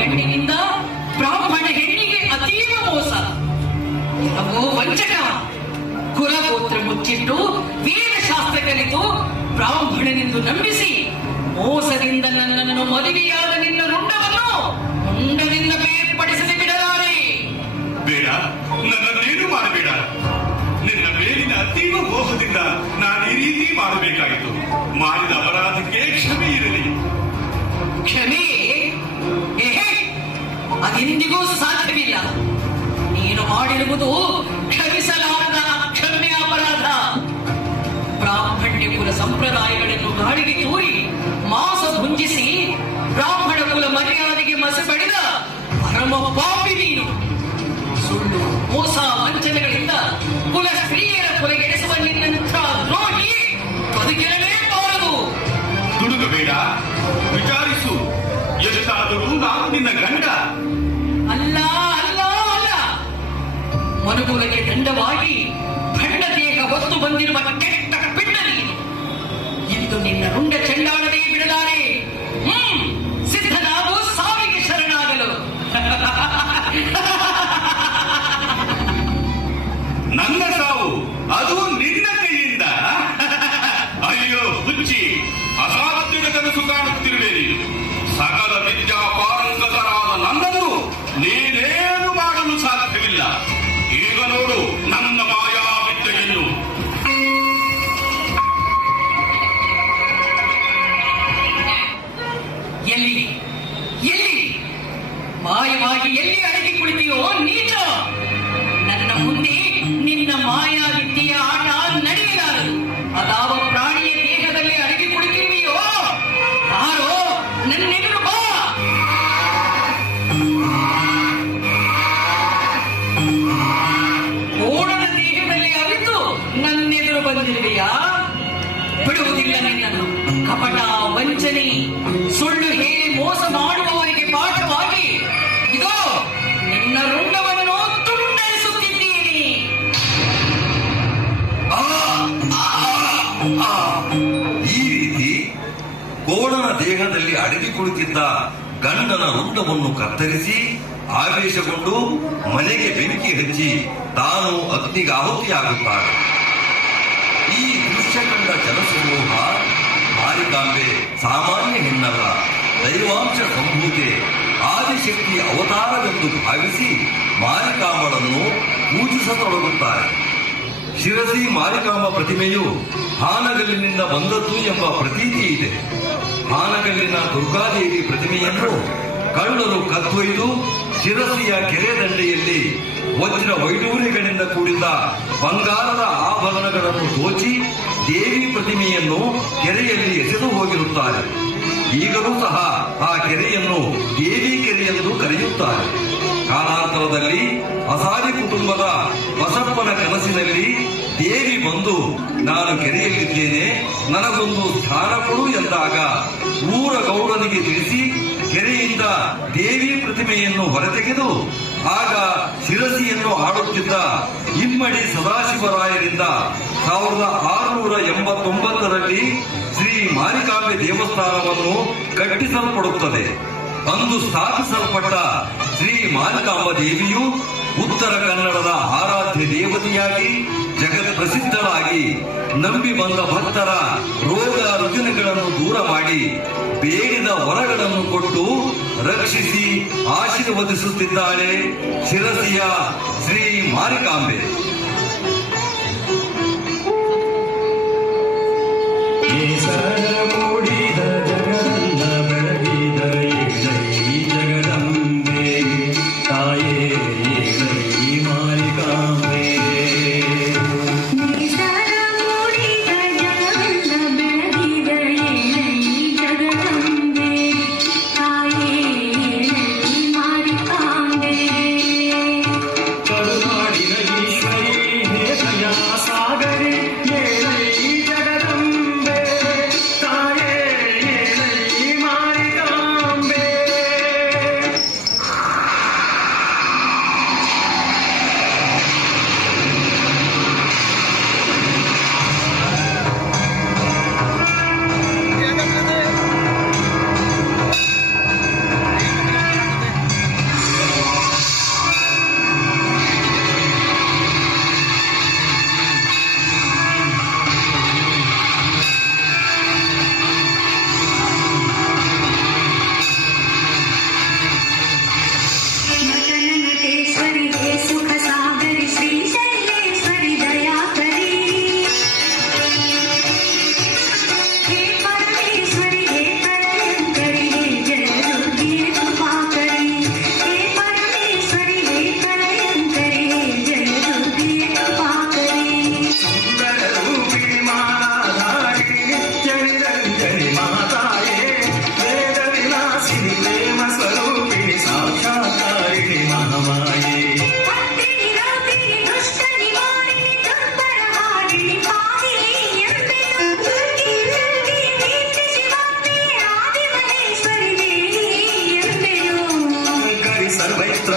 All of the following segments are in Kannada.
ಗಂಡಿನಿಂದ ಬ್ರಾಹ್ಮಣ ಹೆಣ್ಣಿಗೆ ಅತೀವ ಮೋಸ. ಕೆಲವೋ ವಂಚಕ ಕುಲಗೋತ್ರ ಮುಚ್ಚಿಟ್ಟು ವೇದಶಾಸ್ತ್ರ ಕಲಿತು ಬ್ರಾಹ್ಮಣನೆಂದು ನಂಬಿಸಿ ಮೋಸದಿಂದ ನನ್ನನ್ನು ಮದುವೆಯಾದ ನಿನ್ನ ರುಂಡವನ್ನು ಮುಂಡದಿಂದ ಬೇರ್ಪಡಿಸದೆ ಬಿಡಲಾರೆ. ಬೇಡ, ನನ್ನನ್ನೇನು ಮಾಡಬೇಡ. ನಿನ್ನ ಮೇಲಿನ ಅತೀವ ಮೋಹದಿಂದ ನಾನು ಈ ರೀತಿ ಮಾಡಬೇಕಾಯಿತು. ಮಾಡಿದ ಅಪರಾಧಕ್ಕೆ ಕ್ಷಮೆ ಇರಲಿ. ಕ್ಷಮೆ ಅದೆಂದಿಗೂ ಸಾಧ್ಯವಿಲ್ಲ. ನೀನು ಮಾಡಿರುವುದು ಕ್ಷಮಿಸಲಾರದ ಅಕ್ಷಮ್ಯ ಅಪರಾಧ. ಬ್ರಾಹ್ಮಣ್ಯ ಕುಲ ಸಂಪ್ರದಾಯಗಳನ್ನು ಗಾಳಿಗೆ ತೂರಿ ಮಾಂಸ ಭುಂಜಿಸಿ ಬ್ರಾಹ್ಮಣ ಕುಲ ಮರ್ಯಾದೆಗೆ ಮಸೆ ಪಡೆದ ಪರಮ ಪಾಪಿ ನೀನು. ಸುಳ್ಳು, ಮೋಸ, ವಂಚನೆಗಳಿಂದ ಕುಲ ಸ್ತ್ರೀಯರ ಕೊಲೆಗೆಡಿಸುವ ನಿನ್ನಂಥ ದ್ರೋಹಿ ಬದುಕಿರಲೇಬಾರದು. ತುಡುಗಬೇಡ, ವಿಚಾರಿಸು. ಎಷ್ಟಾದರೂ ನಾನು ನಿನ್ನ ಗಂಡ. ಅಲ್ಲ ಅಲ್ಲ ಅಲ್ಲ, ಮನುಕುಲಕ್ಕೆ ದಂಡವಾಗಿ ಭಂಡ ದೇಹ ಹೊತ್ತು ಬಂದಿರುವ ಕೆಟ್ಟ ಪಿಂಡ ನೀನು. ಇಂದು ನಿನ್ನ ರುಂಡ ಚೆಂಡಾಡದೇ ಬಿಡಲಾರೆ. ಸಿದ್ಧನಾಗು ಸಾವಿಗೆ ಶರಣಾಗಲು. ನನ್ನ ಸಾವು ಅದು ನಿನ್ನ ಕೈಯಿಂದ. ಅಯ್ಯೋ ಹುಚ್ಚಿ, ಅಸಾಧ್ಯದ ಕನಸು ಕಾಣುತ್ತಿರುವೆ ನೀನು. ಸಕಲ ವಿದ್ಯಾ ಪಾರಂಗತರಾದ ನನ್ನನ್ನು ನೀನೇನು ಮಾಡಲು ಸಾಧ್ಯವಿಲ್ಲ. ಈಗ ನೋಡು ನನ್ನ ಮಾಯಾ ವಿದ್ಯೆಯನ್ನು. ಎಲ್ಲಿ ಎಲ್ಲಿ ಮಾಯವಾಗಿ ಎಲ್ಲಿ ಅಡಗಿ ಕುಳಿತೀಯೋ ನೀಚ. ನನ್ನ ಮುಂದೆ ನಿನ್ನ ಮಾಯಾ ವಿದ್ಯೆಯ ಆಟ ನಡೆಯಲಾರದು. ಅದಾವ ಪ್ರಾಣಿಯ ದೇಹದಲ್ಲಿ ಅಡಗಿ ಕುಳಿತಿರುವೆಯೋ ಯಾರೋ ನನ್ನೆದುರು ಬಾ. ಓಡದ ದೇಹದಲ್ಲಿ ಅವಿತು ನನ್ನೆದುರು ಬಂದಿರುವೆಯಾ? ಬಿಡುವುದಿಲ್ಲ ನಿನ್ನನ್ನು. ಕಪಟ, ವಂಚನೆ, ಸುಳ್ಳು ಹೇಳಿ ಮೋಸ ಮಾಡುವವರಿಗೆ ಪಾಠವಾಗಿ ಇದೋ ನಿನ್ನ ರುಂಡವನ್ನು ತುಂಡರಿಸುತ್ತಿದ್ದೀನಿ. ಈ ರೀತಿ ಕೋಣನ ದೇಹದಲ್ಲಿ ಅಡಗಿ ಕುಳಿತಿದ್ದ ಗಂಡನ ರುಂಡವನ್ನು ಕತ್ತರಿಸಿ ಆವೇಶಗೊಂಡು ಮನೆಗೆ ಬೆಂಕಿ ಹಚ್ಚಿ ತಾನು ಅಗ್ನಿಗೆ ಆಹುತಿಯಾಗುತ್ತಾನೆ. ಈ ದೃಶ್ಯ ಕಂಡ ಜನಸಮೂಹ ಮಾರಿಕಾಂಬೆ ಸಾಮಾನ್ಯ ಹೆಣ್ಣಲ್ಲ, ದೈವಾಂಶ ಸಂಭೂತೆ, ಆದಿಶಕ್ತಿ ಅವತಾರವೆಂದು ಭಾವಿಸಿ ಮಾರಿಕಾಂಬಳನ್ನು ಪೂಜಿಸತೊಡಗುತ್ತಾರೆ. ಶಿರಸಿ ಮಾರಿಕಾಂಬ ಪ್ರತಿಮೆಯು ಹಾನಗಲ್ಲಿನಿಂದ ಬಂದದ್ದು ಎಂಬ ಪ್ರತೀತಿ ಇದೆ. ಹಾನಗಲ್ಲಿನ ದುರ್ಗಾದೇವಿ ಪ್ರತಿಮೆಯನ್ನು ಕಳ್ಳರು ಕದ್ದೊಯ್ದು ಶಿರಸಿಯ ಕೆರೆ ದಂಡೆಯಲ್ಲಿ ವಜ್ರ ವೈಡೂರ್ಯಗಳಿಂದ ಕೂಡಿದ ಬಂಗಾರದ ಆಭರಣಗಳನ್ನು ದೋಚಿ ದೇವಿ ಪ್ರತಿಮೆಯನ್ನು ಕೆರೆಯಲ್ಲಿ ಎಸೆದು ಹೋಗಿರುತ್ತಾರೆ. ಈಗಲೂ ಸಹ ಆ ಕೆರೆಯನ್ನು ದೇವಿ ಕೆರೆ ಎಂದು ಕರೆಯುತ್ತಾರೆ. ಕಾಲಾಂತರದಲ್ಲಿ ಅಸಾರಿ ಕುಟುಂಬದ ಬಸಪ್ಪನ ಕನಸಿನಲ್ಲಿ ದೇವಿ ಬಂದು ನಾನು ಕೆರೆಯಲ್ಲಿದ್ದೇನೆ, ನನಗೊಂದು ಸ್ಥಾನ ಕೊಡು ಎಂದಾಗ ಊರ ಗೌಡನಿಗೆ ತಿಳಿಸಿ ಕೆರೆಯಿಂದ ದೇವಿ ಪ್ರತಿಮೆಯನ್ನು ಹೊರತೆಗೆದು ಆಗ ಶಿರಸಿಯನ್ನು ಆಡುತ್ತಿದ್ದ ಇಮ್ಮಡಿ ಸದಾಶಿವರಾಯರಿಂದ 1689ರಲ್ಲಿ ಶ್ರೀ ಮಾರಿಕಾಂಬೆ ದೇವಸ್ಥಾನವನ್ನು ಕಟ್ಟಿಸಲ್ಪಡುತ್ತದೆ. ಅಂದು ಸ್ಥಾಪಿಸಲ್ಪಟ್ಟ ಶ್ರೀ ಮಾರಿಕಾಂಬ ದೇವಿಯು ಉತ್ತರ ಕನ್ನಡದ ಆರಾಧ್ಯ ದೇವತೆಯಾಗಿ ಜಗತ್ ಪ್ರಸಿದ್ಧರಾಗಿ ನಂಬಿ ಬಂದ ಭಕ್ತರ ರೋಗ ರುಜಿನಗಳನ್ನು ದೂರ ಮಾಡಿ ಬೇಡಿದ ವರಗಳನ್ನು ಕೊಟ್ಟು ರಕ್ಷಿಸಿ ಆಶೀರ್ವದಿಸುತ್ತಿದ್ದಾಳೆ ಶಿರಸಿಯ ಶ್ರೀ ಮಾರಿಕಾಂಬೆ.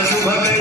ಶುಭ